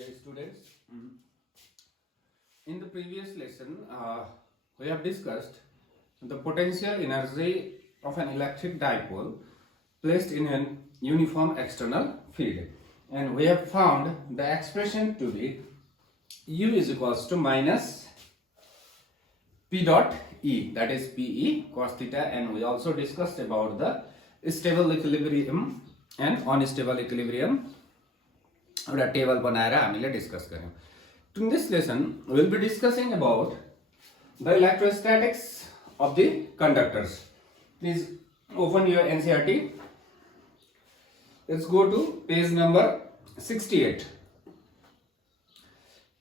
Dear students, in the previous lesson, we have discussed the potential energy of an electric dipole placed in an uniform external field, and we have found the expression to be U is equals to minus P dot E, that is Pe cos theta, and we also discussed about the stable equilibrium and unstable equilibrium. एउटा table बनाएर हामीले discuss गर्यौं. In this lesson, we will be discussing about the electrostatics of the conductors. Please open your NCERT. Let's go to page number 68.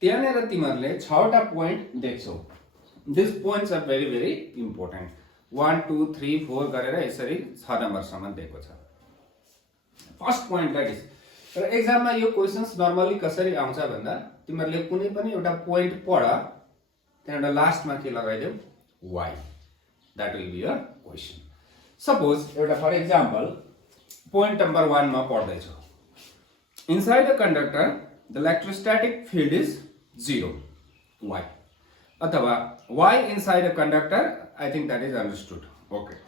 त्यहाँनेर तिमीहरुले 6 वटा point देख्छौ. These points are very very important. 1 2 3 4 गरेर यसरी 6 नम्बरसम्म दिएको छ. फर्स्ट पोइन्ट दैट इज र एक्जाममा यो questions normally कसरी आउँछ भन्दा तिमीहरुले कुनै पनि एउटा पोइन्ट पढ त्यहाँबाट लास्टमा के लगाइदेऊ y. That will be your question. Suppose एउटा फर एक्जाम्पल पोइन्ट नम्बर 1 मा पढ्दै छु. Inside the conductor the electrostatic field is 0 y. अथवा y inside a conductor, I think that is understood. Okay.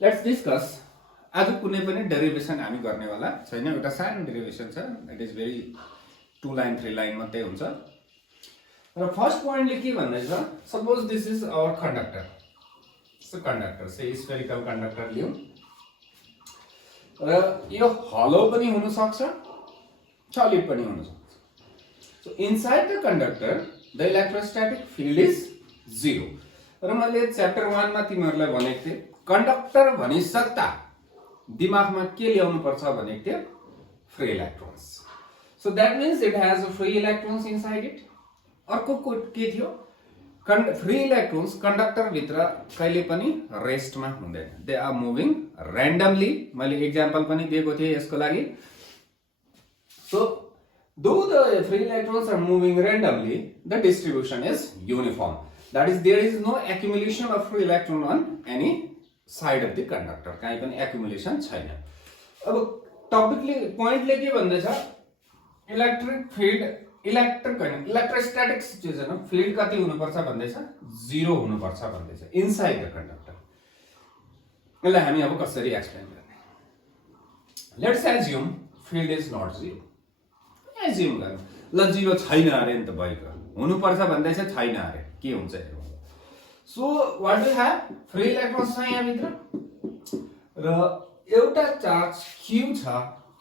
Let's discuss. आज कुनै पनि derivation हामी गर्नेवाला छैन. एउटा सानो डेरिभेसन छ. It is very 2 line 3 line मात्रै हुन्छ. र फर्स्ट पोइन्टले के भन्दैछ, suppose this is our conductor. So conductor say spherical conductor लियौ र यो हलो पनि हुन सक्छ, सलिड पनि हुन सक्छ. So inside the conductor the electrostatic field is 0. र मैले च्याप्टर 1 मा तिमीहरुलाई भनेको थिए कंडक्टर भनिसक्दा दिमागमा के ल्याउनु पर्छ भनेको थियो free electrons. So that means it has free electrons inside it. अर्को के थियो, फ्री इलेक्ट्रोन्स कंडक्टर भित्र कहिले पनि रेस्टमा हुँदैन. They are moving randomly. मैले एक्जाम्पल पनि दिएको थिए यसको लागि. So though the free electrons are moving randomly, the distribution is uniform. That is there is no accumulation of free electron on any side of the conductor. कहीं पनि accumulation छैन. अब टपिकले पोइन्टले के भन्दैछ, electric field electrostatic situation field कति हुनुपर्छ भन्दैछ, 0 हुनुपर्छ भन्दैछ इनसाइड द कंडक्टर. यसलाई हामी अब कसरी एक्सप्लेन गर्ने. Let's assume field is not 0. Assume गर्नु ल 0 छैन अरे नि त भएको, हुनुपर्छ भन्दैछ, छैन अरे के हुन्छ हेरौँ. So what we have, free electrons छ यहाँ भित्र र एउटा चार्ज Q छ.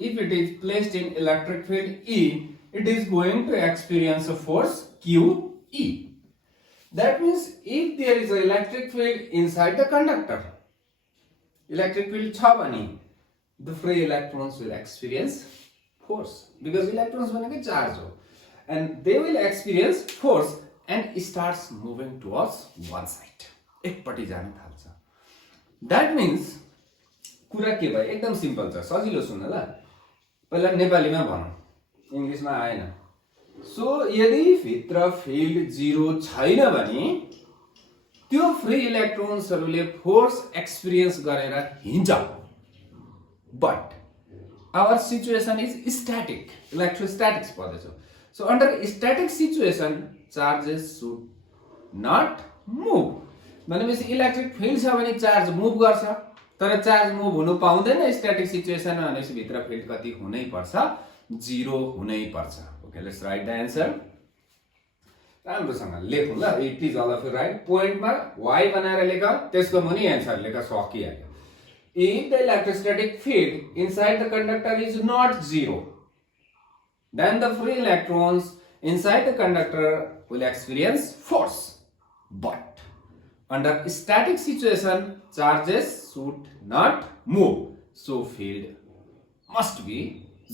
If it is placed in electric field E, it is going to experience a force QE. That means if there is an electric field inside the conductor, electric field छ भने the free electrons will experience force, because electrons भनेको charge हो, and they will experience force and starts moving towards one side. एकपटि जान थाल्छ. That means कुरा के भयो, एकदम सिम्पल छ, सजिलो सुन्न ल. पहिला नेपालीमा भनौं, इंग्लिशमा आएन. सो यदि भित्र फिल्ड 0 छैन भने त्यो फ्री इलेक्ट्रोन्सहरुले फोर्स एक्सपीरियन्स गरेर हिँड्छ. But our situation is static, electrostatics पढ्दैछौ. So under static situation, charges should not move. भनेपछि इलेक्ट्रिक फिल्ड छ भने चार्ज मुभ गर्छ, तर चार्ज मुभ हुनु पाउँदैन स्टैटिक सिचुएसनमा. भनेपछि भित्र फिल्ड कति हुनै पर्छ, 0 हुनै पर्छ. Okay, let's write the answer. राम्रोसँग लेखौँ ल. It is all of you right. पोइन्टमा y बनाएर लेख, त्यसको मुनि आन्सर लेख, सकिहाल्यो. If the electrostatic field inside the conductor is not 0, then the free electrons inside the conductor will experience force. But under static situation, charges should not move, so field must be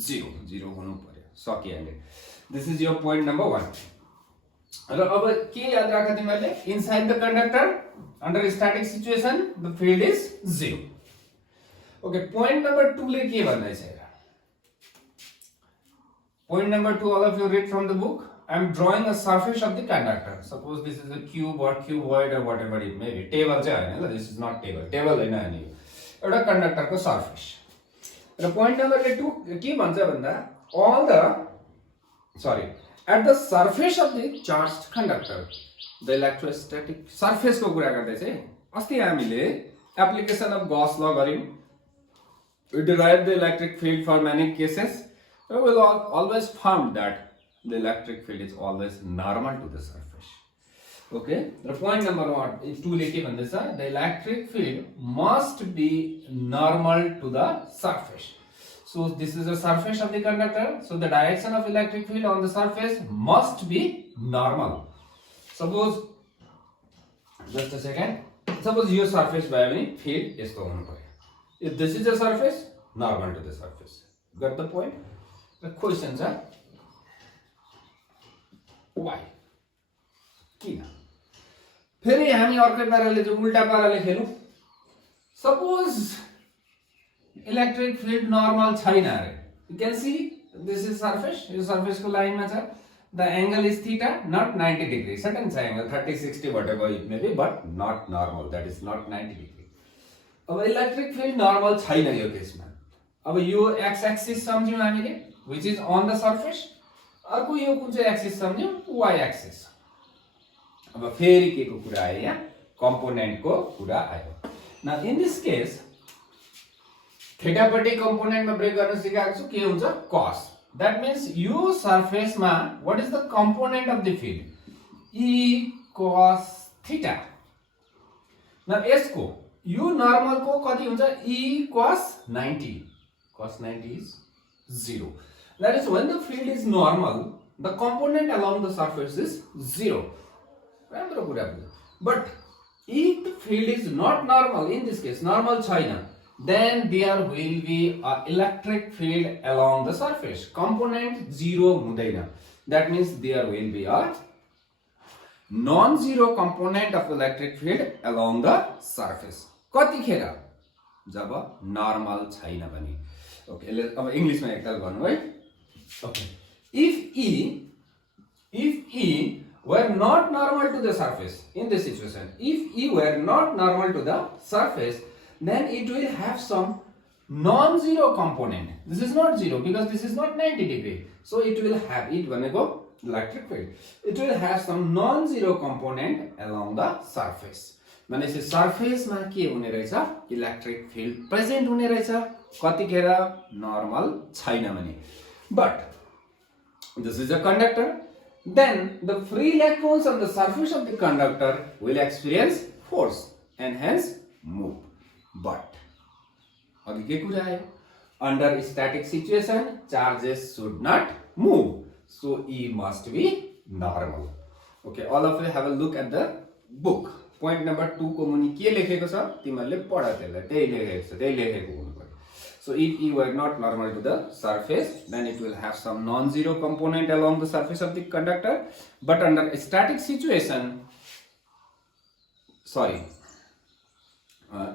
0. 0 हुनु पर्यो, सकिहाल्यो. This is your point number 1. र अब के याद राख तिमीहरुले, inside the conductor under static situation the field is 0. Okay, point number 2 ले के भन्दैछ हेर. Point number 2, all of you read from the book. I am drawing a surface of the conductor. Suppose this is a cube or cuboid or whatever it may be. Table चाहिँ हैन ल, this is not table. Table हैन हैन यो. एउटा conductor को surface. र point number 2 के भन्छ भन्दा, all the sorry, at the surface of the charged conductor, the electrostatic surface को कुरा गर्दै चाहिँ अस्ति हामीले application of Gauss law गर्यौं. We derived the electric field for many cases. We will always found that the electric field is always normal to the surface. Okay. The point number 2 लेके भन्दैछ, the electric field must be normal to the surface. So this is the surface of the conductor. So the direction of electric field on the surface must be normal. Suppose, just a second. Suppose your surface भयो भने field यस्तो हुनु पर्यो. If this is the surface, normal to the surface. Got the point? The questions are why? किन? फेरि हामी अर्कै पाराले चाहिँ उल्टा पाराले खेलौं. Suppose electric field normal छैन अरे. You can see this is surface. यो surface को लाइनमा छ. The angle is theta, not 90 degree. Certain angle 30, 60, whatever it may be, but not normal. That is not 90 degree. अब electric field normal छैन यो केसमा. अब यो x axis सम्झ्यौं हामीले, which is on the surface. अर्को यो कुन चाहिँ एक्सिस सम्झ्यौं, y axis. अब फेरि के को कुरा आयो यहाँ, component को कुरा आयो. Now in this case, theta पट्टि component मा ब्रेक गर्न सिकाएको छु, के हुन्छ, cos. That means u surface ma, what is the component of the field? E cos theta. Now s को u normal को कति हुन्छ, e cos 90. Cos 90 is 0. That is when the field is normal, the component along the surface is 0. राम्रो कुरा बुझ्नु. But if the field is not normal, in this case normal छैन, then there will be a electric field along the surface. Component 0 हुँदैन. That means there will be a non-zero component of electric field along the surface. कतिखेर? जब normal छैन भने. Okay, अब English में एकताल गर्नु है. Okay. If E were not normal to the surface in this situation, if E were not normal to the surface, then it will have some non-zero component. This is not zero because this is not 90 degree. So it will have, it भनेको electric field. It will have some non-zero component along the surface. भनेपछि surface मा के हुने रहेछ, electric field present हुने रहेछ, कतिखेर normal छैन भने. But this is a conductor. Then the free electrons on the surface of the conductor will experience force and hence move. But अघि के कुरा आयो, under static situation charges should not move, so E must be normal. Okay, all of you have a look at the book. Point number 2 को मुनि के लेखेको छ, तिमीहरुले पढ त्यसलाई, त्यही लेखेको छ, त्यही लेखेको हुनु पर्यो. So if E were not normal to the surface, then it will have some non-zero component along the surface of the conductor. But under a static situation,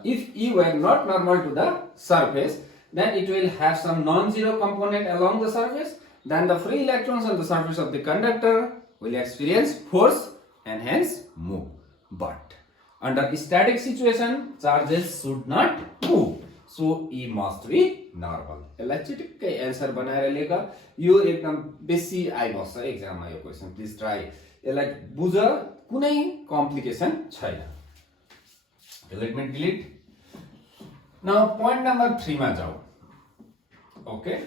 if E were not normal to the surface, then it will have some non-zero component along the surface. Then the free electrons on the surface of the conductor will experience force and hence move. But under a static situation, charges should not move. So E must be normal. यसलाई चिटिक्कै answer बनाएर लेख. यो एकदम बेसी आइबस्छ एक्जाममा यो question. Please try. यसलाई बुझ, कुनै कम्प्लिकेसन छैन. Let me delete. Now point number 3 मा जाऊ. Okay.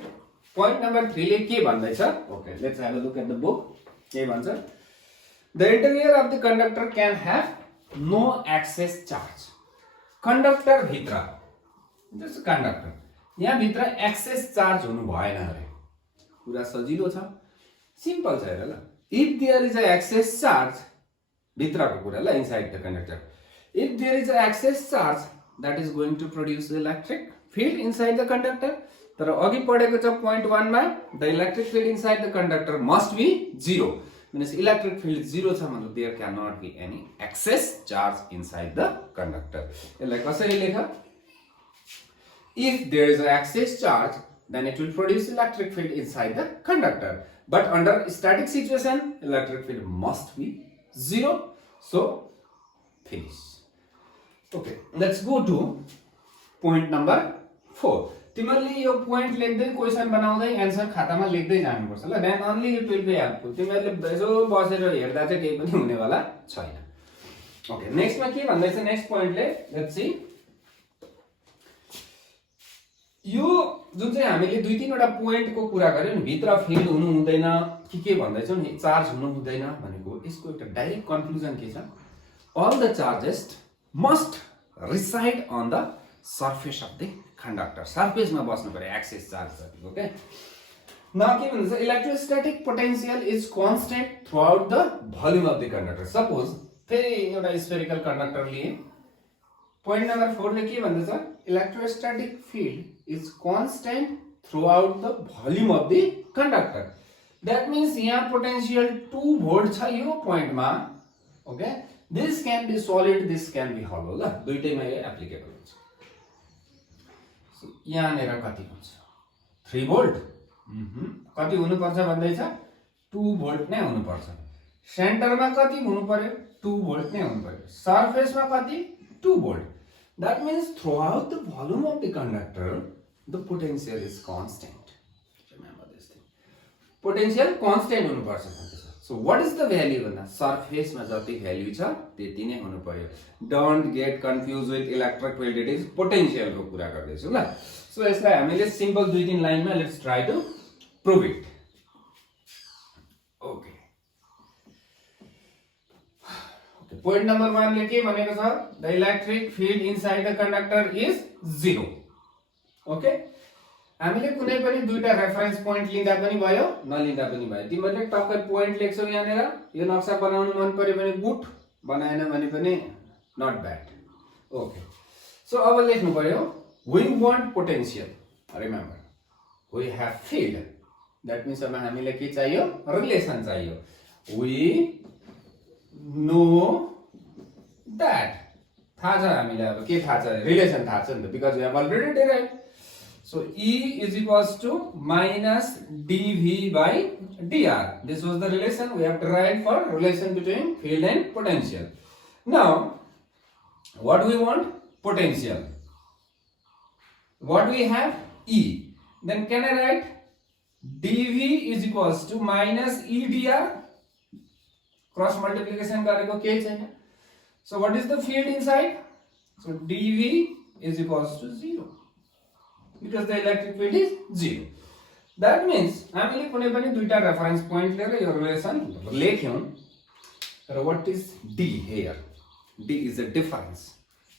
Point number 3 ले के भन्दैछ? Okay, let's have a look at the book. के भन्छ? The interior of the conductor can have no excess charge. Conductor भित्र, this conductor, यहाँ भित्र excess charge हुनु भएन अरे. कुरा सजिलो छ, सिम्पल छ हेर ल. If there is a excess charge, भित्रको कुरा ल, inside the conductor. If there is a excess charge, that is going to produce the electric field inside the conductor. तर अघि पढेको छ point 1 मा, the electric field inside the conductor must be 0. Means electric field 0 छ मतलब there cannot be any excess charge inside the conductor. यसलाई कसरी लेख? If there is an excess charge, then it will produce electric field inside the conductor. But under static situation, electric field must be 0. So, finish. Okay, let's go to point number 4. तिमीहरूले यो point लेख्दै question बनाउँदै answer खातामा लेख्दै जानुपर्छ ल, then only it will be helpful. तिमीहरूले यसो बसेर हेर्दा चाहिँ केही पनि हुनेवाला छैन। ओके, नेक्स्टमा के भन्दैछ नेक्स्ट पोइन्टले, लेट्स सी। यो जुन चाहिँ हामीले दुई तीनवटा पोइन्टको कुरा गर्यौँ नि, भित्र फिल्ड हुनु हुँदैन के भन्दैछौँ नि, चार्ज हुनु हुँदैन भनेको, यसको एउटा डाइरेक्ट कन्क्लुजन के छ, all the charges must reside on the surface of the conductor. सर्फेसमा बस्नु पर्यो एक्सिस चार्ज जतिको के। न के भन्छ, electrostatic potential is constant throughout the volume of the conductor. Suppose फेरि एउटा स्फेरिकल कंडक्टर लिए, पोइन्ट नम्बर 4 ले के भन्दछ, electrostatic field is constant throughout the volume of the conductor. That means यहाँ पोटेन्शियल 2 भोल्ट छ यो पोइन्टमा। Okay, this can be solid, this can be hollow ल, दुईटैमा यो एप्लिकेबल हुन्छ। यहाँनिर कति हुन्छ, 3 भोल्ट। कति हुनुपर्छ भन्दैछ, 2 भोल्ट नै हुनुपर्छ। सेन्टरमा कति हुनु पर्यो, 2 भोल्ट नै हुनु पर्यो। सर्फेसमा कति, 2 volt. That means throughout the volume of the conductor the potential is constant. Remember this thing, potential constant हुनुपर्छ भन्दैछ। So what is the value भन्दा, सर्फेसमा जति भ्यालु छ त्यति नै हुनु पर्यो। Don't get confuse with electric field, it is पोटेन्शियलको कुरा गर्दैछु ल। सो यसलाई हामीले सिम्पल 2-3 लाइनमा let's try to prove it. Okay, point number 1 ले के भनेको छ, the electric field inside the conductor is 0। Okay, हामीले कुनै पनि दुईटा रेफरेन्स पोइन्ट लिँदा पनि भयो, नलिँदा पनि भयो। तिमीहरूले टक्कै पोइन्ट लेख्छौ यहाँनिर, यो नक्सा बनाउनु मन पर्यो भने गुड, बनाएन भने पनि नट ब्याड। ओके, सो अब लेख्नु पर्यो, we want potential. Remember we have field, that means अब हामीलाई के चाहियो, रिलेसन चाहियो। वी नो दैट, थाहा छ हामीलाई, अब के थाहा छ, रिलेसन थाहा छ नि त, because we have already derived. So E is equals to minus dV by dr. This was the relation we have derived for relation between field and potential. Now, what do we want? Potential. What we have? E. Then can I write dV is equals to minus E dr? Cross multiplication gareko ke chaina. So what is the field inside? So dV is equals to 0. Because the electric field is 0. That means हामीले कुनै पनि दुईटा reference point लिएर यो relation लेख्यौं, र what is D here? D is the difference.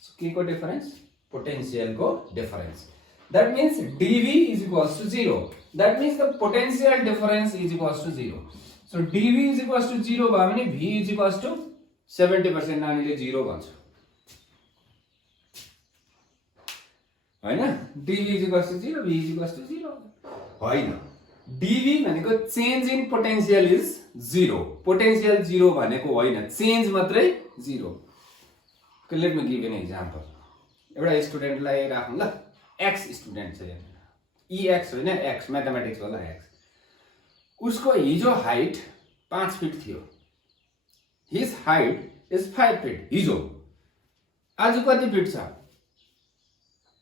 So के को difference, potential को difference. That means dV is equals to 0. That means the potential difference is equals to 0. So dV is equals to 0 भयो भने V is equals to 70% नानीले 0 भन्छ हैन। dV is equals to 0, V is equals to 0 हैन। dV भनेको change in potential is 0, potential 0 भनेको हैन, change मात्रै 0। Let me give an example. एउटा स्टुडेन्टलाई राखौँ ल, एक्स स्टुडेन्ट छ यहाँ, EX होइन, एक्स म्याथमेटिक्स वाला एक्स। उसको हिजो हाइट 5 फिट थियो, हिज हाइट इज 5 फिट हिजो। आज कति फिट छ,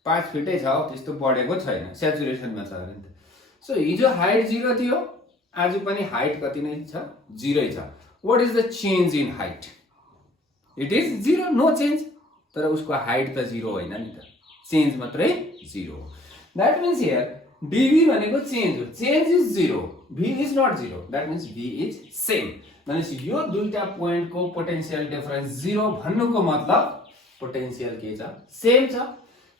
5 फिटै छ, त्यस्तो बढेको छैन, स्याचुरेसनमा छ अरे नि त। सो हिजो हाइट 0 थियो, आज पनि हाइट कति नै छ, 0 छ। What is the change in height? It is 0, no change. तर उसको हाइट त 0 होइन नि त, चेन्ज मात्रै 0। दैट मीन्स हियर dV भनेको चेन्ज हो, change is 0, V is not 0, that means V is same. भनेपछि यो दुईटा पोइन्टको पोटेन्शियल डिफरेन्स 0 भन्नुको मतलब पोटेन्शियल के छ, सेम छ।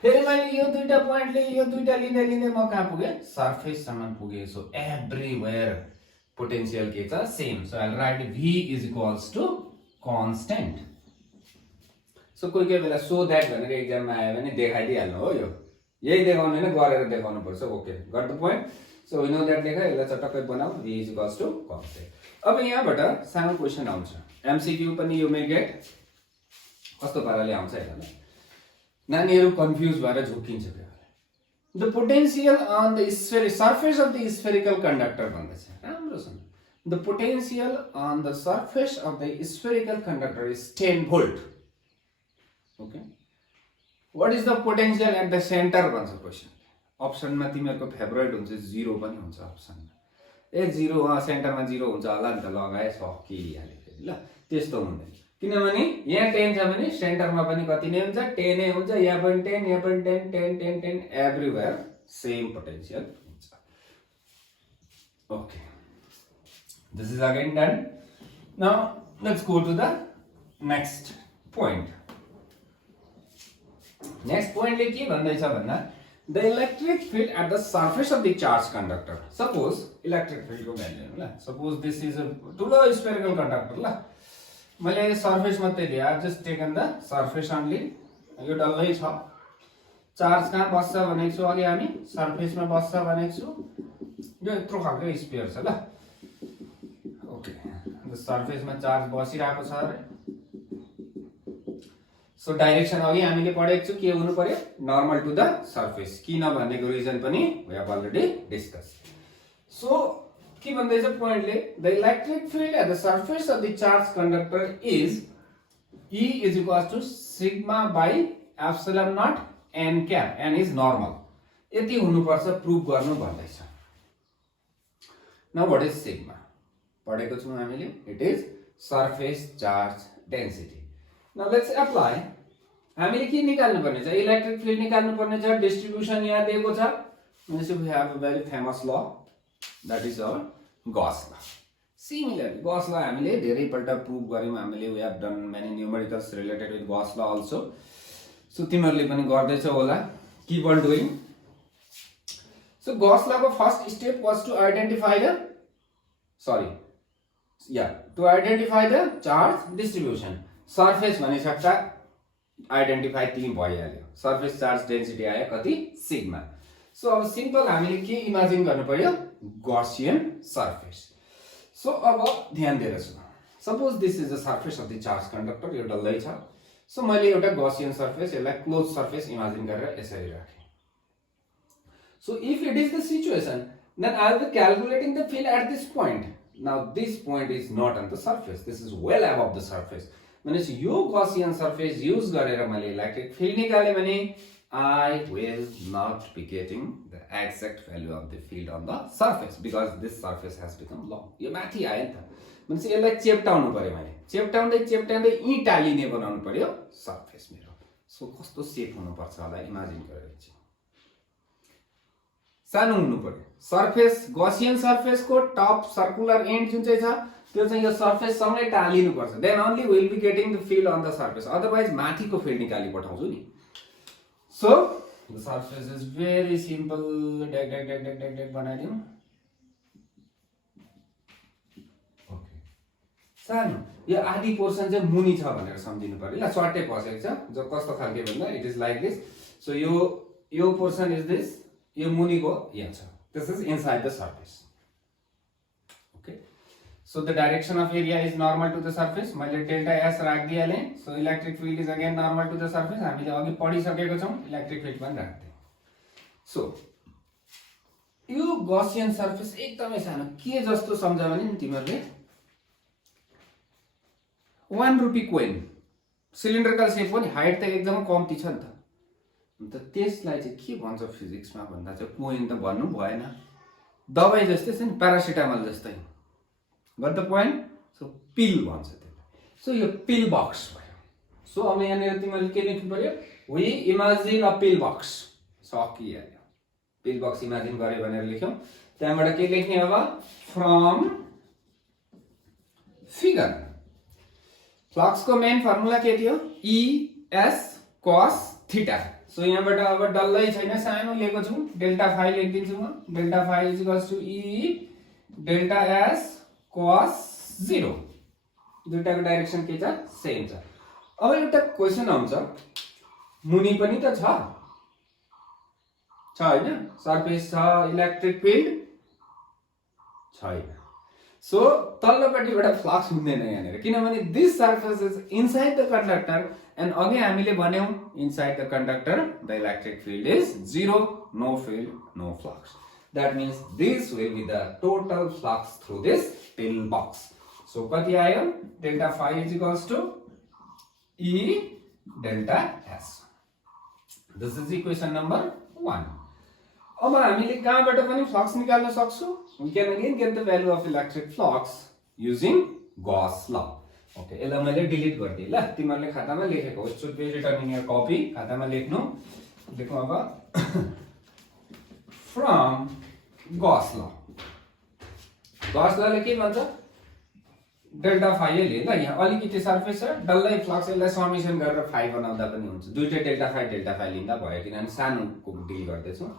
फेरि मैले यो दुईटा पोइन्टले यो दुईटा लिँदै लिँदै म कहाँ पुगे, सर्फेस सम्म पुगे। सो एभ्रीवेयर पोटेन्शियल के छ, same. So I write V is equals to constant. So कोही कोही बेला सो दैट भनेर एक्जाममा आयो भने देखाइदिइहाल्नु हो, यो यही देखाउनु हैन, गरेर देखाउनु पर्छ। Okay, got the point. So we know that लेखा, यसलाई चटक्कै बनाऊ, V is equals to constant. अब यहाँबाट सानो क्वेशन आउँछ, एमसीक्यू पनि यु मे गेट। कस्तो पाराले आउँछ हेर्नु, नानीहरु कन्फ्युज भएर झुक्किन्छ। The potential on the surface of the spherical conductor भन्दैछ, राम्रो सुन। The potential on the surface of the spherical conductor is 10 volt. Okay, what is the potential at the center भन्छ क्वेशन। अप्सनमा तिमीहरूको फेभरेट हुन्छ 0 पनि हुन्छ अप्सनमा। ए 0 सेन्टरमा 0 हुन्छ होला नि त, लगाए सकिहाल्यो फेरि ल। त्यस्तो हुँदैन, किनभने यहाँ 10 छ भने सेन्टरमा पनि कति नै हुन्छ, 10 नै हुन्छ। यहाँ पनि 10, यहाँ पनि 10, 10, 10, 10, एभ्रिवेयर सेम पोटेन्शियल हुन्छ। Okay, this is again done. Now let's go to the next point. Next पोइन्टले के भन्दैछ भन्दा the electric field at the surface of the charge conductor. Suppose electric field को भ्यालु ल, सपोज दिस इज अ ठुलो spherical conductor ल, मैले surface मात्रै दिए, I just taken the surface only. यो डल्लै छ, चार्ज कहाँ बस्छ भनेको छु अघि हामी, सर्फेसमा बस्छ भनेको छु। यो यत्रो खालको स्फियर छ ल। ओके, द सर्फेसमा चार्ज बसिरहेको छ अरे। सो डाइरेक्सन अघि हामीले पढेको छु के हुनु पर्यो, नर्मल टु द सर्फेस। किन भनेको रिजन पनि we have already discuss. So के भन्दैछ पोइन्टले, the electric field at the surface of the charge conductor is E is equals to sigma by epsilon naught n cap, n is normal। यति हुनुपर्छ prove गर्नु भन्दैछ। Now what is sigma पढेको छौं हामीले, it is surface charge density. Now let's apply. हामीले के निकाल्नु पर्ने छ, इलेक्ट्रिक फिल्ड निकाल्नु पर्ने छ। डिस्ट्रिब्युसन यहाँ दिएको छ, भनेपछि we have a very famous law, that is our Gauss law. Similarly Gauss law हामीले धेरै पल्ट प्रुभ गर्यौं हामीले, we have done many numericals related with Gauss law also. So तिमीहरुले पनि गर्दै छौ होला, keep on doing. So Gauss law को first step was to identify the charge distribution. Surface भनिसक्दा आइडेन्टिफाई तिमी भइहाल्यो, सर्फेस चार्ज डेन्सिटी आयो कति, सिग्मा। सो अब सिम्पल हामीले के इमेजिन गर्नु पर्यो, गॉसियन सर्फेस। सो अब ध्यान दिएर सुन, suppose this is the surface of the charge conductor, यो डल्लै छ। सो मैले एउटा गॉसियन सर्फेस, यसलाई क्लोज सर्फेस इमेजिन गरेर यसरी राखे। So if it is the situation, then I will be calculating the field at this point. Now this point is not on the surface, this is well above the surface. भनेपछि यो Gaussian surface use गरेर मैले electric field निकाले भने I will not be getting the exact value of the field on the surface because this surface has become long। यो माथि आयो नि त, भनेपछि यसलाई चेप्टाउनु पर्यो मैले, चेप्टाउँदै यी टालिने बनाउनु पर्यो सर्फेस मेरो। सो कस्तो सेप हुनुपर्छ होला इमेजिन गरेर चाहिँ, सानो हुनु पर्यो सर्फेस। गॉसियन सर्फेसको टप सर्कुलर एन्ड जुन चाहिँ छ त्यो चाहिँ यो सर्फेस सँगै टालिनु पर्छ, then only we will be getting the field on the surface, otherwise माथिको फिल्ड निकाली पठाउँछु नि। So the surface is very simple, डेक बनाइदिउँ। ओके, सानो यो आधी पोर्सन चाहिँ मुनि छ भनेर सम्झिनु पर्यो ल, सर्टै बसेको छ। जो कस्तो खालके भन्दा it is like this. So यो पोर्सन इज दिस, यो मुनिको यहाँ छ, this is inside the surface. So the direction of area is normal to the surface। मैले डेल्टा एस राखिदिहालेँ। So electric field is again normal to the surface. हामीले अघि पढिसकेको छौं, इलेक्ट्रिक फिल्ड पनि राख्दै। सो यो गॉसियन सर्फेस एकदमै सानो, के जस्तो सम्झ भने नि तिमीहरुले 1 रुपैयाँ कोइन, सिलिन्ड्रिकल शेप हो नि, हाइट त एकदमै कम्ती छ नि त। अन्त त्यसलाई चाहिँ के भन्छ फिजिक्समा भन्दा चाहिँ कोइन त भन्नु भएन, दबाई जस्तै छ नि, प्यारासिटामल जस्तै। Got the point. So pill भन्छ त्यसलाई। सो यो पिल बक्स भयो। सो अब यहाँनिर तिमीले के लेख्नु पर्यो, we imagine a pill box. सकिहाल्यो, पिल बक्स इमेजिन गरे भनेर लेख्यौं। त्यहाँबाट के लेख्ने अब, फ्रम फिगर। फ्लक्सको मेन फर्मुला के थियो, E S cos थीटा। सो यहाँबाट अब डल्लै छैन, सानो लिएको छु, डेल्टा फाइ लेखिदिन्छु म। Delta phi is equals to E delta S cos 0। दुईटाको डाइरेक्सन के छ, सेम छ। अब एउटा क्वेशन आउँछ, मुनि पनि त छ हैन, सर्फेस छ, इलेक्ट्रिक फिल्ड छैन। सो तल्लोपट्टिबाट फ्लक्स हुँदैन यहाँनिर, किनभने this surface is inside the conductor and अघि हामीले भन्यौं inside the conductor the electric field is 0, no field, no flux. That means this will be the total flux through this pill box। So कति आयो, delta phi is equals to E delta S। This is equation number 1। अब हामीले कहाँबाट पनि flux निकाल्न सक्छौँ. We can again get the value of electric flux using Gauss law. Okay, यसलाई मैले डिलिट गरिदिएँ ल. तिमीहरूले खातामा लेखेको हो. Should be written in your copy. खातामा लेख्नु. लेखौँ अब. From Gauss law. Gauss law ले के भन्छ? डेल्टा फाइ ले ल. यहाँ अलिकति सर्फेस छ, डल्लै फ्लक्स यसलाई समेसन गरेर फाइ बनाउँदा पनि हुन्छ. दुईटै डेल्टा फाइ लिँदा भयो, किनभने सानोको डिल गर्दैछौँ.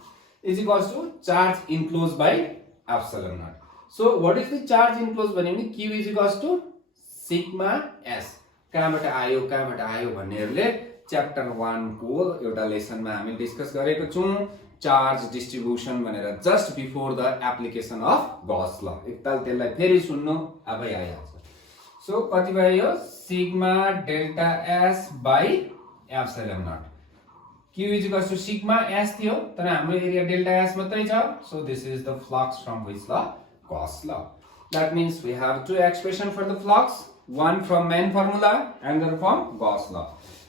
Is equals to charge enclose by epsilon naught. So what is the charge enclose भन्यो भने Q is equals to sigma S. कहाँबाट आयो भन्नेहरूले च्याप्टर 1 को एउटा लेसनमा हामी डिस्कस गरेको छौँ. चार्ज डिस्ट्रिब्युसन भनेर just before the application of Gauss ल. एकताल त्यसलाई फेरि सुन्नु, आफै आइहाल्छ. सो कति भयो यो? Sigma delta S by epsilon naught. Q is equals to sigma s थियो, तर हाम्रो एरिया डेल्टा s मात्रै छ. So this is the flux from which law? Gauss law. That means we have two expression for the flux, one from main formula and the other from Gauss law.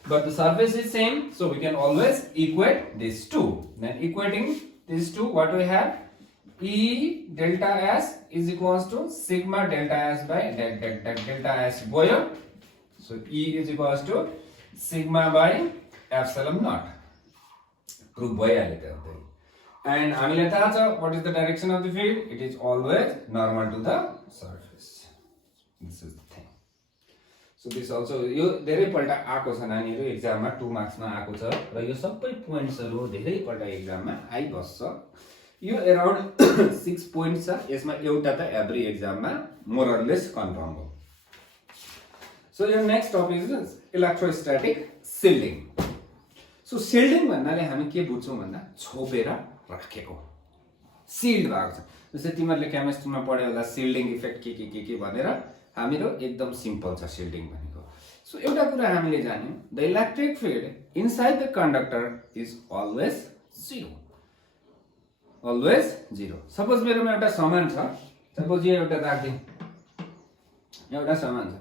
But the surface is same, so we can always equate these two. Then equating these two, what we have? E delta s is equals to sigma delta s by delta s भयो. So E is equals to sigma by epsilon naught. Prove भइहाल्यो त्यो. And हामीलाई थाहा छ what is the direction of the field. It is always normal to the surface. This is the thing. So this also यो धेरैपल्ट आएको छ नानीहरू, एक्जाममा 2 मार्क्समा आएको छ र यो सबै पोइन्ट्सहरू धेरैपल्ट एक्जाममा आइबस्छ. यो अराउन्ड 6 पोइन्ट छ. यसमा एउटा त एभ्री एक्जाममा मोरलेस कन्फर्म हो. सो यो next topic is electrostatic shielding. So shielding भन्नाले हामी के बुझ्छौँ भन्दा छोपेर राखेको, सिल्ड भएको छ. जस्तै तिमीहरूले केमिस्ट्रीमा पढ्यो होला सिल्डिङ इफेक्ट के भनेर. हामीहरू एकदम सिम्पल छ सिल्डिङ भनेको. सो एउटा कुरा हामीले जान्यौँ, the electric field inside the conductor is always zero. Always zero. Suppose मेरोमा एउटा सामान छ, सपोज यो एउटा राखिदिउँ, एउटा सामान छ,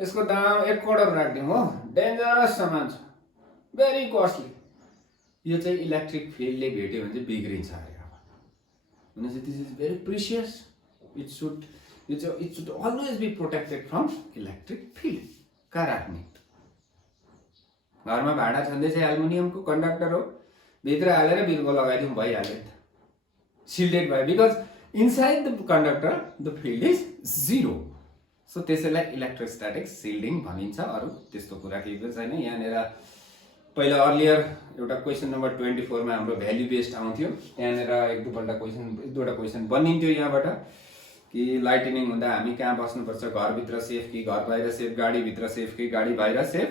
यसको दाम 1 करोड राखिदिउँ हो. डेन्जरस सामान छ, भेरी कस्टली. यो चाहिँ इलेक्ट्रिक फिल्डले भेट्यो भने चाहिँ बिग्रिन्छ अरे. भनेपछि this is very precious. It should always be protected from electric field. कहाँ राख्ने? घरमा भाडा छँदैछ, एल्युमिनियमको कन्डक्टर हो, भित्र हालेर बिर्को लगाइदिउँ, भइहाल्यो नि त. सिल्डेड भयो, because inside the conductor the field is zero. So त्यसैलाई इलेक्ट्रोस्ट्याटिक सिल्डिङ भनिन्छ. अरू त्यस्तो कुरा केही पनि छैन. यहाँनिर पहिला अर्लियर एउटा क्वेसन नम्बर 24 मा हाम्रो भ्याल्यु बेस्ड आउँथ्यो. त्यहाँनिर एक दुईवटा क्वेसन बनिन्थ्यो यहाँबाट कि लाइटनिङ हुँदा हामी कहाँ बस्नुपर्छ, घरभित्र सेफ कि घर बाहिर सेफ, गाडीभित्र सेफ कि गाडी बाहिर safe.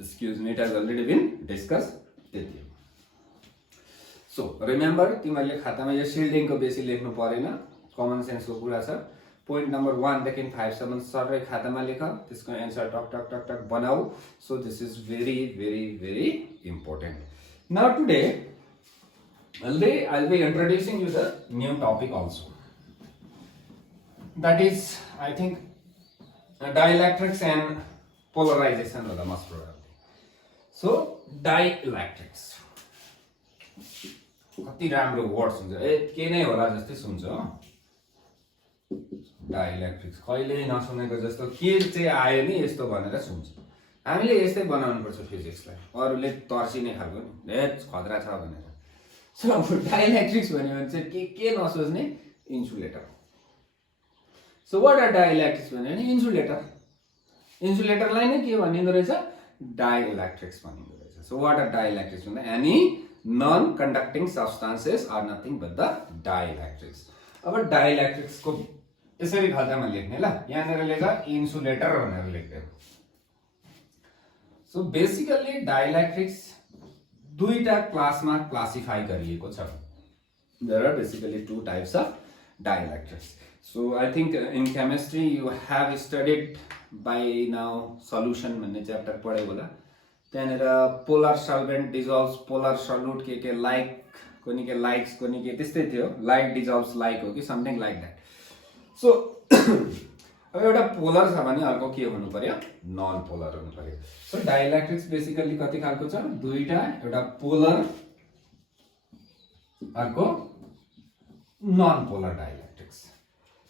Excuse me, it has already been discuss. त्यति हो. सो रिमेम्बर, तिमीहरूले खातामा यो सिल्डिङको बेसी लेख्नु परेन, कमन सेन्सको कुरा छ. पोइन्ट नम्बर 1 देखि 5 सम्म सबै खातामा लेख, त्यसको एन्सर टक टक टक टक बनाऊ. So this is very very very important. Now today I'll be introducing you the new topic also. That is, I think, dielectrics and polarization of the most probably. So dielectrics. कति राम्रो words हुन्छ. के नै होला जस्तै सुन्छ. Dielectrics कहिले नसुनेको जस्तो के चाहिँ आयो नि यस्तो भनेर सुन्छ. हामीले यस्तै बनाउनु पर्छ फिजिक्सलाई, अरूले तर्सिने खालको नि खतरा छ भनेर. सो डाइलेक्ट्रिक्स भन्यो भने चाहिँ के नसोच्ने, insulator. So what are dielectrics भन्यो भने इन्सुलेटर. इन्सुलेटरलाई नै के भनिँदो रहेछ? डाइलेक्ट्रिक्स भनिँदो रहेछ. सो वाट आर डाइलेक्ट्रिक्स भन्दा any non conducting substances are nothing but the dielectrics. अब डाइलेक्ट्रिक्सको यसरी खातामा लेख्ने ल. यहाँनिर लेख इन्सुलेटर भनेर लेख्दै. सो बेसिकली डाइलेक्ट्रिक्स दुईटा क्लासमा क्लासिफाई गरिएको छ. There are basically 2 types of dielectrics. So I think in chemistry you have studied by now solution भन्ने च्याप्टर पढ्यो होला. त्यहाँनिर polar solvent dissolves polar solute के लाइक कोनी के लाइक्स कोनी के त्यस्तै थियो. लाइक डिजल्भ्स लाइक हो कि समथिङ लाइक द्याट. सो अब एउटा पोलर छ भने अर्को के हुनु पर्यो? नन पोलर हुनु पर्यो. सो डाइलेक्ट्रिक्स बेसिकली कति खालको छ? दुईटा, एउटा पोलर अर्को नन पोलर डाइइलेक्ट्रिक्स।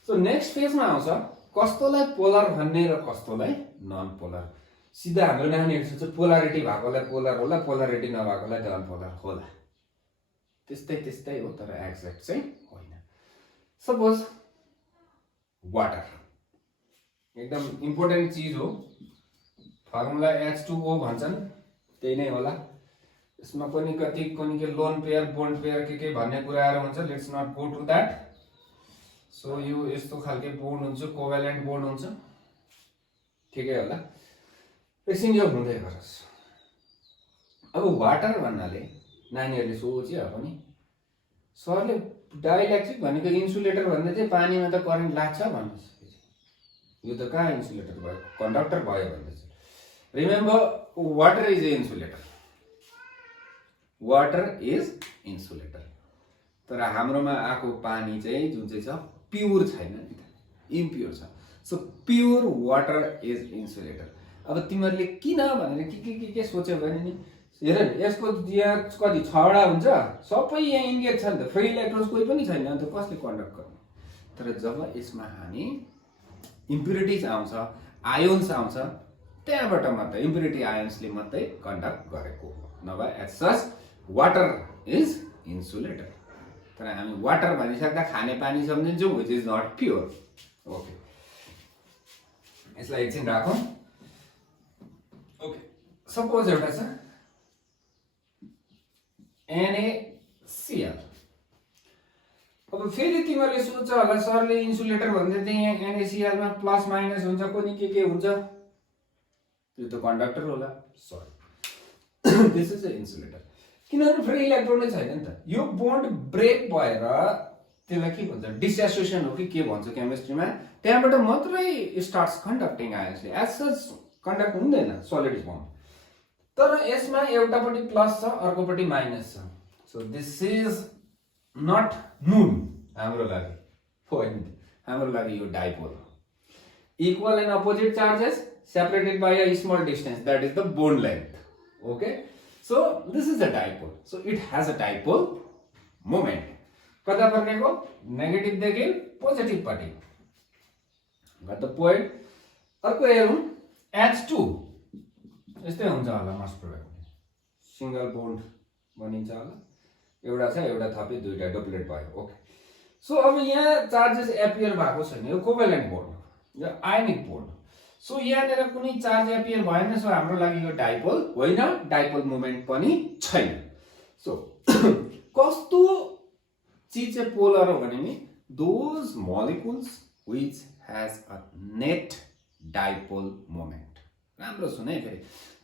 सो नेक्स्ट फेजमा आउँछ कस्तोलाई पोलर भन्ने र कस्तोलाई नन पोलर। सिधा हाम्रो नानीहरू चाहिँ पोलारिटी भएकोलाई पोलर होला, पोलारिटी नभएकोलाई नन पोलर होला, त्यस्तै त्यस्तै हो, तर एक्ज्याक्ट चाहिँ होइन। सपोज वाटर एकदम इम्पोर्टेन्ट चिज हो, फर्मुला H2O भन्छन्, त्यही नै होला। यसमा पनि कति कुनै के लोन पेयर, बोन्ड पेयर के भन्ने कुराहरू हुन्छ, let's not go to that. So यो यस्तो खालके बोन्ड हुन्छ, कोभ्यालेन्ट बोन्ड हुन्छ, ठिकै होला। एकछिन यो हुँदै गरोस्। अब वाटर भन्नाले नानीहरूले सोचिहाल्यो पनि, सरले डाइइलेक्ट्रिक भनेको इन्सुलेटर भन्दै चाहिँ पानीमा त करेन्ट लाग्छ भन्नुहोस्, यो त कहाँ इन्सुलेटर भयो, कन्डक्टर भयो भन्दैछ। Remember water is a insulator, water is insulator. तर हाम्रोमा आएको पानी चाहिँ जुन चाहिँ छ प्योर छैन नि त, इम्प्योर छ। So pure water is insulator. अब तिमीहरूले किन भनेर के सोच्यो भने नि, हेर नि यसको यहाँ कति 6वटा हुन्छ, सबै यहाँ इन्गेज छ नि त, फ्री इलेक्ट्रोन्स कोही पनि छैन, अन्त कसले कन्डक्ट गर्ने। तर जब यसमा हामी इम्प्युरिटिज आउँछ, आयोन्स आउँछ, त्यहाँबाट मात्रै इम्प्युरिटी आयोन्सले मात्रै कन्डक्ट गरेको हो, नभए as such water is insulator. तर हामी वाटर भनिसक्दा खाने पानी सम्झिन्छौँ, which is not pure. Okay, यसलाई एकछिन राखौँ। ओके, सपोज एउटा छ NaCl। अब फेरि तिमीहरूले सोध्छ होला, सरले इन्सुलेटर भन्दै थिए, यहाँ NaCl मा प्लस माइनस हुन्छ, कुनै के हुन्छ, यो त कन्डक्टर होला। Sorry, this is a insulator, किनभने फ्री इलेक्ट्रोन छैन नि त। यो बोन्ड ब्रेक भएर त्यसलाई के भन्छ, डिसएसोसिएसन हो कि के भन्छ केमिस्ट्रीमा, त्यहाँबाट मात्रै स्टार्ट्स कन्डक्टिङ आयोन्सले। एज सच कन्डक्ट हुँदैन सलिड फर्म। तर यसमा एउटापट्टि प्लस छ, अर्कोपट्टि माइनस छ। सो दिस इज नट मुन हाम्रो लागि, होइन, हाम्रो लागि यो डाइपोल हो। Equal and opposite charges separated by a small distance, that is the bond length. Okay, so this is a dipole, so it has a dipole moment. कता पर्नेको negative देखि पोजिटिभ पट्टि, got the point। अर्को हेरौँ H2, यस्तै हुन्छ होला, मास product single bond बनिन्छ होला, एउटा छ, एउटा थपी, दुईटा डुप्लेट भयो। ओके, सो अब यहाँ चार्जेस एपियर भएको छैन, यो कोभ्यालेन्ट बोन्ड हो, यो आयनिक बोन्ड। सो यहाँनिर कुनै चार्ज एपियर भएन, सो हाम्रो लागि यो डाइपोल होइन, डाइपोल मोमेन्ट पनि छैन। सो कस्तो चिज चाहिँ पोलर हो भने नि, those molecules which has a net dipole moment. राम्रो सुन है फेरि,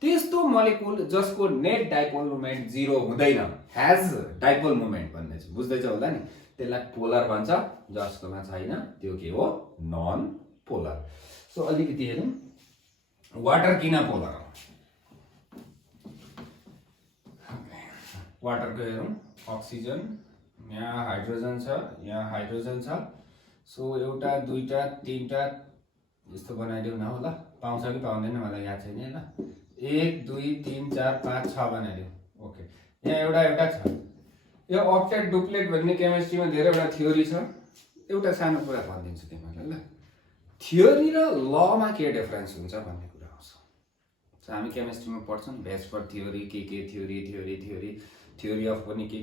त्यस्तो मोलिकुल जसको नेट डाइपोल मोमेन्ट 0 हुँदैन, हैज डाइपोल मोमेन्ट भन्ने चाहिँ बुझ्दैछ होला नि, त्यसलाई पोलर भन्छ। जसकोमा छैन त्यो के हो, नन पोलर। सो अलिकति हेरौँ वाटर किन पोलर हो। वाटरको हेरौँ, अक्सिजन, यहाँ हाइड्रोजन छ, यहाँ हाइड्रोजन छ। सो एउटा, दुईटा, तीनटा यस्तो बनाइदेऊ न होला, पाउँछ कि पाउँदैन मलाई याद छैन हैन। 1 2 3 4 5 6 बनाइदेऊ। ओके, यहाँ एउटा छ। यो अक्टेट डुप्लेट भन्ने केमिस्ट्रीमा धेरैवटा थ्योरी छ। एउटा सानो कुरा भनिदिन्छु तिमीलाई ल, थ्योरी र लमा के डिफरेन्स हुन्छ भन्ने कुरा आउँछ। हामी केमिस्ट्रीमा पढ्छौँ भेस्पर थ्योरी, के थ्योरी अफ पनि के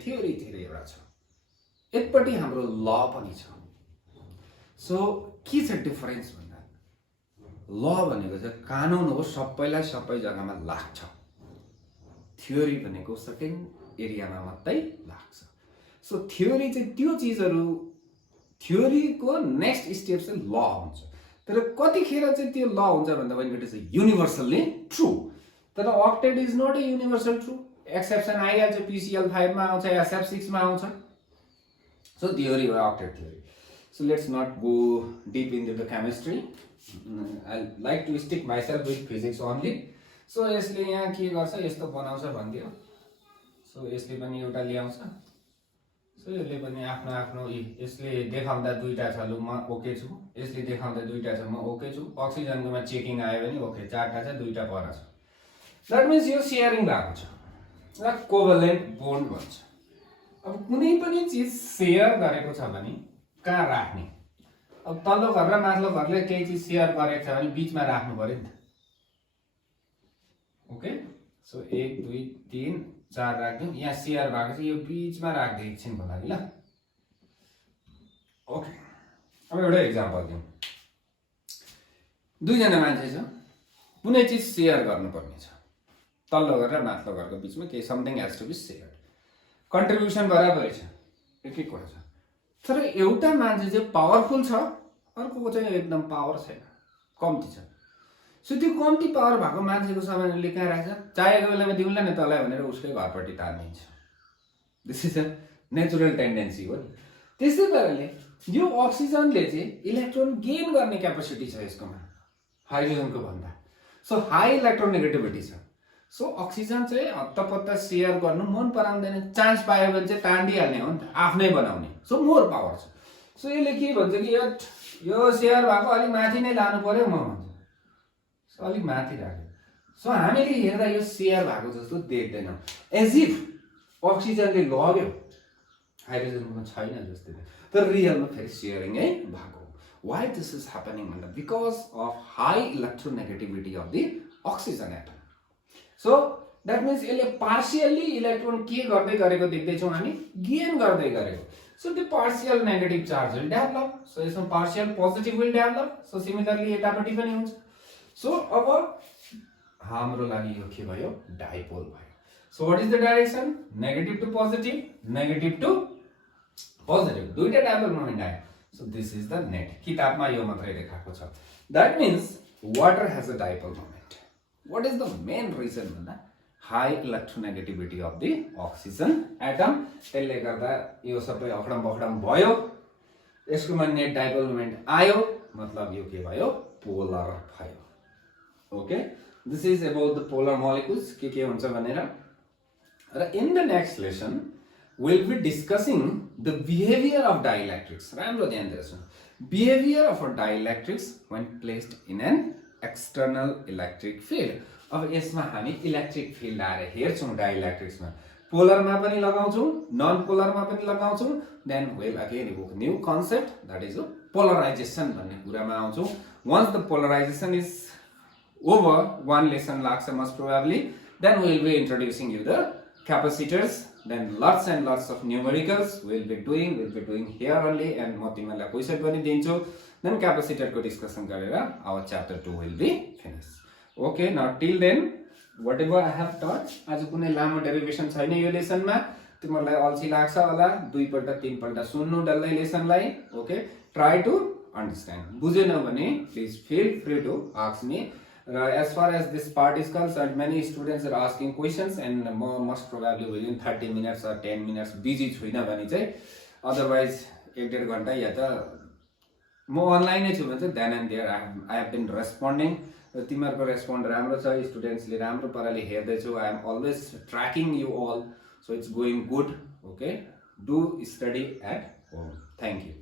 थ्योरी धेरैवटा छ। एकपट्टि हाम्रो ल पनि छ। सो के छ डिफरेन्स भन्दा, ल भनेको चाहिँ कानुन हो, सबैलाई सबै जग्गामा लाग्छ। थ्योरी भनेको सर्टेन एरियामा मात्रै लाग्छ। सो थ्योरी चाहिँ त्यो चिजहरू, थ्योरीको नेक्स्ट स्टेप चाहिँ ल हुन्छ। तर कतिखेर चाहिँ त्यो ल हुन्छ भन्दा पनि इट इज युनिभर्सल्ली ट्रु। तर octet is not a universal true, exception आइहाल्छ, PCl5 मा आउँछ, SF6 मा आउँछ। सो थ्योरी हो octet theory. So let's not go deep into the chemistry, I like to stick myself with physics only. So यसले यहाँ के गर्छ, यस्तो बनाउँछ भनिदियो। सो यसले पनि एउटा ल्याउँछ। सो यसले पनि आफ्नो आफ्नो, यसले देखाउँदा दुईटा छ, लु म ओके छु, यसले देखाउँदा दुईटा छ, म ओके छु। अक्सिजनकोमा चेकिङ आयो भने ओके, चारटा छ, दुईटा पर छ। द्याट मिन्स यो सेयरिङ भएको छ, कोभ्यालेन्ट बोन्ड भन्छ। अब कुनै पनि चिज शेयर गरेको छ भने कहाँ राख्ने? अब तल्लो घर र माथिल्लो घरले केही चिज शेयर गरेको छ भने बीचमा राख्नु पर्यो नि त। Okay, so 1 2 3 4 राख्दिउँ। यहाँ शेयर भएको छ, यो बीचमा राख्दै एकछिनको लागि ल। ओके, अब एउटा एक्जाम्पल दिउँ। दुईजना मान्छे छ, कुनै चिज शेयर गर्नुपर्ने छ, तल्लो घर र माथिल्लो घरको बीचमा केही something has to be shared. Contribution बराबरै छ, एकै कुरा छ, तर एउटा मान्छे चाहिँ पावरफुल छ, अर्को चाहिँ एकदम पावर छैन, कम्ती छ। सो त्यो कम्ती पावर भएको मान्छेको सामानले कहाँ राख्छ? चाहेको बेलामा दिउँला नि तँलाई भनेर उसकै घरपट्टि तानिन्छ। This is a natural tendency हो नि। त्यस्तै पाराले यो अक्सिजनले चाहिँ इलेक्ट्रोन गेन गर्ने क्यापेसिटी छ यसकोमा हाइड्रोजनको भन्दा। सो हाई इलेक्ट्रोनेगेटिभिटी छ। सो अक्सिजन चाहिँ हत्तपत्त शेयर गर्नु मन पराउँदैन, चान्स पायो भने चाहिँ तान्दिहाल्ने हो नि त, आफ्नै बनाउने। सो मोर पावर छ। सो यसले के भन्छ कि यो शेयर भएको अलिक माथि नै लानु पर्यो म भन्छ। सो अलिक माथि राख्यो। सो हामीले हेर्दा यो शेयर भएको जस्तो देख्दैनौँ, एज इफ अक्सिजनले लग्यो, हाइड्रोजनमा छैन जस्तै, तर रियलमा फेरि सेयरिङै भएको। वाइ दिस इज ह्यापनिङ भन्दा because of high electronegativity of the oxygen atom. So that means यसले पार्सियल्ली इलेक्ट्रोन के गर्दै गरेको देख्दैछौँ हामी, गेन गर्दै गरेको। सो त्यो partial negative charge will develop, so यसमा partial positive will develop. So similarly यतापट्टि पनि हुन्छ। सो अब हाम्रो लागि यो के भयो? डाइपोल भयो। So what is the direction? Negative to positive, negative to positive, दुईटा डाइपोल मोमेन्ट आयो। So this is the net. किताबमा यो मात्रै देखाएको छ। That means water has a dipole moment. What is the main reason भन्दा high electronegativity of the oxygen atom. त्यसले गर्दा यो सबै अखडम बखडम भयो, यसकोमा नेट डाइपोल मोमेन्ट आयो, मतलब यो के भयो? पोलर भयो। Okay, this is about the polar molecules के हुन्छ भनेर। र in the next lesson will be discussing the behaviour of dielectrics. राम्रो ध्यान दिनुहोस्, behaviour of a dielectrics when placed in an external electric field. अब यसमा हामी इलेक्ट्रिक फिल्ड आएर हेर्छौँ डाइइलेक्ट्रिक्समा, पोलरमा पनि लगाउँछौँ, नन पोलरमा पनि लगाउँछौँ। Then will again evoke new concept, that is polarisation भन्ने कुरामा आउँछौँ। Once the polarisation is over, one lesson लाग्छ most probably, then will be introducing you the capacitors, then lots and lots of numericals we'll be doing here only, and म तिमीलाई question पनि दिन्छु। then capacitor को discussion गरेर our chapter 2 will be finished. Okay, now till then whatever I have taught, आज कुनै लामो derivation छैन यो लेसनमा। तिमीलाई अल्छी लाग्छ होला, दुईपल्ट तीनपल्ट सुन्नु डल्लै लेसनलाई। Okay, try to understand. बुझेन भने please feel free to ask me. As far as this part is concerned, many students are asking questions, and most probably within 30 minutes or 10 minutes busy छुइनँ भने चाहिँ, otherwise 1-1.5 घण्टा या त म online नै छु भने चाहिँ then and there I have been responding. र तिमीहरूको रेस्पोन्ड राम्रो छ, स्टुडेन्ट्सले राम्रो पाराले हेर्दैछु। I am always tracking you all, so it's going good. Okay, do study at home. Thank you.